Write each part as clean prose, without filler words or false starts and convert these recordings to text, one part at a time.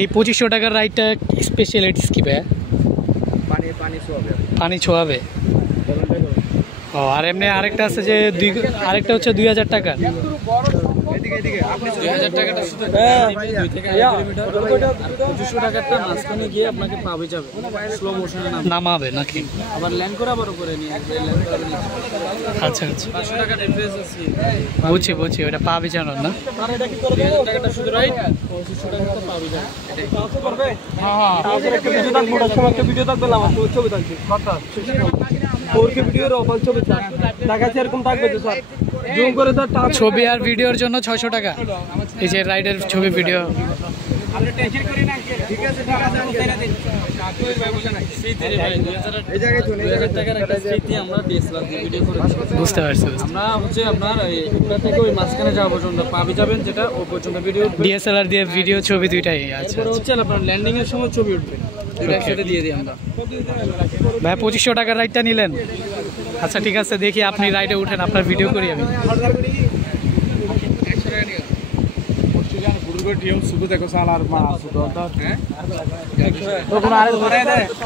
এই 2500 টাকার রাইডটা স্পেশালিটিস কি ভাই? পানি ছোঁয়াবে। ও আর এমনি আরেকটা আছে যে আরেকটা হচ্ছে 2000 টাকা। 2000 টাকাটা শুধু 2 থেকে 2.5 কিলোমিটার, 2500 টাকাটা মাঝখানে গিয়ে আপনাকে পাবে যাবে, স্লো মোশনে নামাবে নাকি আবার ল্যান্ড করে আবার উপরে নিয়ে আসবে, ল্যান্ড করে নিয়ে আসবে। আচ্ছা আচ্ছা 500 টাকা ডিফারেন্স আছে। বুঝছি ওটা পাবে জানার না। আর এটা কি করবে? 2000 টাকাটা শুধু রাইড, 2500 টাকাটা পাবে যাবে। এটাই কাজ করবে। হ্যাঁ তারপরে একটা ভিডিও থাকবে, ওটার সময় একটা ভিডিও থাকবে, আমার ছবি থাকবে কথা ওর কি ভিডিওর অফার ছবি দেখাচ্ছে এরকম থাকবে তো স্যার জুম করে স্যার ছবি আর ভিডিওর জন্য 600 টাকা। এই যে রাইডের ছবি ভিডিও আমরা টেনশন করি না। ঠিক আছে আমি ছেড়ে দিন। কাকুই ভাই বসে নাই স্মৃতি রে ভাই 2000 এই জায়গায় তো 2000 টাকার একটা স্মৃতি আমরা ডিএসএলআর দিয়ে ভিডিও করে বুঝতে পারছি। আমরা হচ্ছে আপনার এই উপরা থেকে ওই মাঝখানে যাওয়া পর্যন্ত পাবি যাবেন, যেটা ও পর্যন্ত ভিডিও ডিএসএলআর দিয়ে ভিডিও ছবি দুইটাই। আচ্ছা তারপরে হচ্ছে আপনার ল্যান্ডিং এর সময় ছবি উঠবে, দুইটা একসাথে দিয়ে দিই আমরা। ভাই 2500 টাকার রাইডটা নিলেন? আচ্ছা ঠিক আছে, দেখি আপনি রাইডে উঠেন, আপনার ভিডিও করি আমি।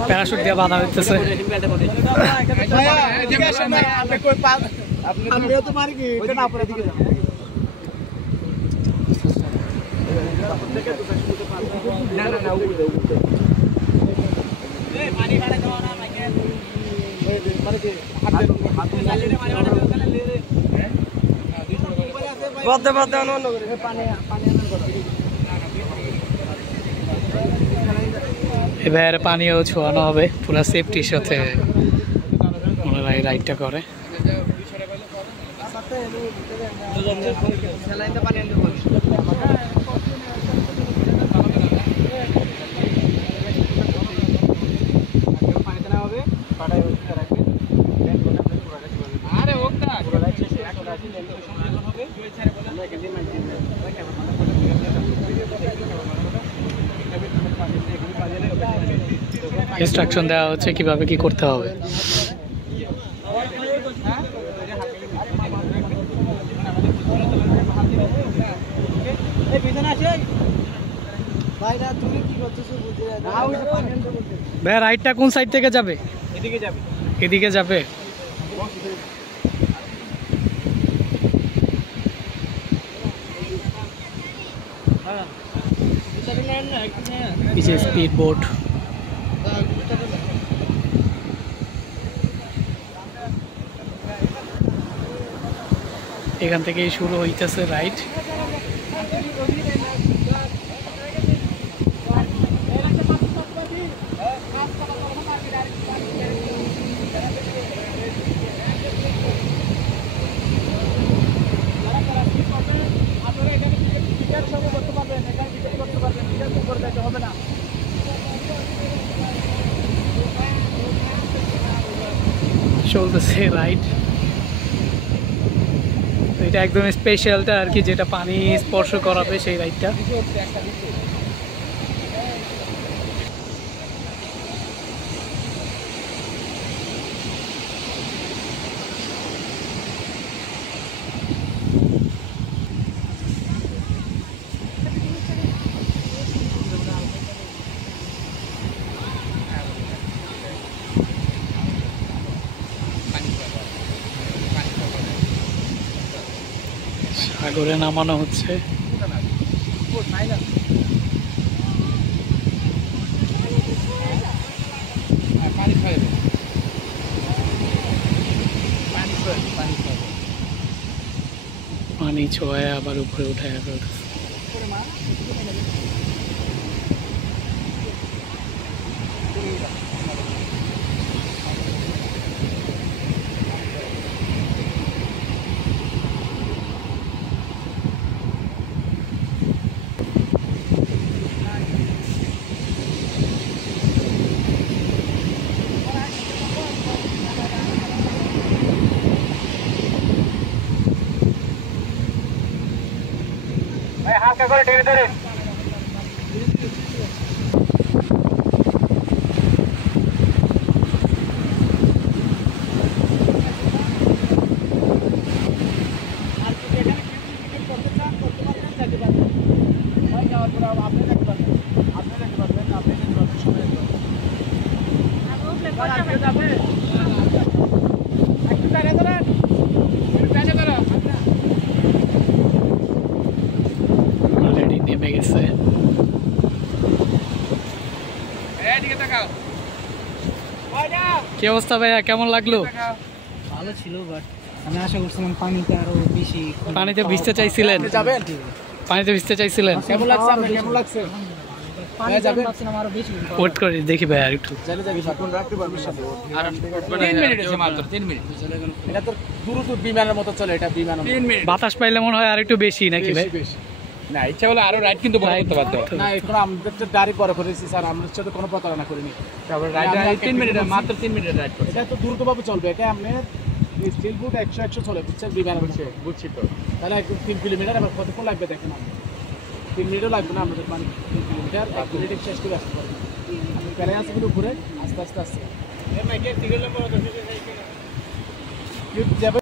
প্যারাশুট দিয়ে বাঁধা হইতেছে। এবার পানিও ছোঁয়ানো হবে, পুরো সেফটির সাথে ওনারা এই রাইডটা করে। ইনস্ট্রাকশন দেওয়া হচ্ছে কিভাবে কি করতে হবে। ভাই রাইডটা কোন সাইড থেকে যাবে? এদিকে যাবে। পিছে স্পিড বোট। এখান থেকেই শুরু হইতেছে রাইড। চলতেছে রাইড। এটা একদম স্পেশালটা আর কি, যেটা পানি স্পর্শ করাবে সেই রাইডটা। সাগরে নামানো হচ্ছে। পানি ছোঁয়ায় আবার উপরে উঠায় ফেলতেছে। হালকা করে টেনে ধরেন। তারপরে আপনি দেখতে পারবেন, আপনি দেখতে পারবেন, আপনি দেখতে পারবেন, সবাই দেখতে পারবেন। একটু দাঁড়িয়ে দাঁড়ান, দাঁড়িয়ে দাঁড়ান। অলরেডি নেমে গেছে। এদিকে তাকাও। ওইটা কি অবস্থা ভাইয়া, কেমন লাগলো? ভালো ছিল, বাট আমি আশা করছিলাম পানিতে আরো বেশি। পানিতে ভিজতে চাইছিলেন? যাবেন? পানিতে ভিজতে চাইছিলেন? কেমন লাগছে আপনার, কেমন লাগছে? পানিতে আমি ভাবছিলাম আরো বেশি। ওয়েট করে দেখি ভাইয়া আর একটু। চাইলে যাবি, সাথে রাখতে পারবি সাথে। 3 মিনিট আছে মাত্র, 3 মিনিট। এটা তো দ্রুত বিমানের মতো চলে, এটা বিমানের মতো। 3 মিনিট। বাতাস পাইলে মনে হয় আর একটু বেশি নাকি ভাই? বেশি। না, ইচ্ছা হলে আরো রাইড কিন্তু বড় করতে পারতো। না, এখন আমরা তো গাড়ি পরে করেছি স্যার, আমরা সাথে কোনো প্রতারণা করিনি। তারপর রাইড 3 মিনিট, মাত্র 3 মিনিট রাইড করছে। এটা তো দ্রুতভাবে চলবে, এটা আপনি স্টিল বুট 100 চলে, বুঝছেন, বিমানের মতো। বুঝছি তো। তাহলে একটু 3 কিলোমিটার আবার কতক্ষণ লাগবে দেখেন আপনি। 3 মিনিটও লাগবে না আমাদের, মানে 3 কিলোমিটার 1 মিনিটে শেষ করে আসতে পারবেন। আপনি প্যারে আছে কিন্তু ঘুরে আস্তে আস্তে আসছে।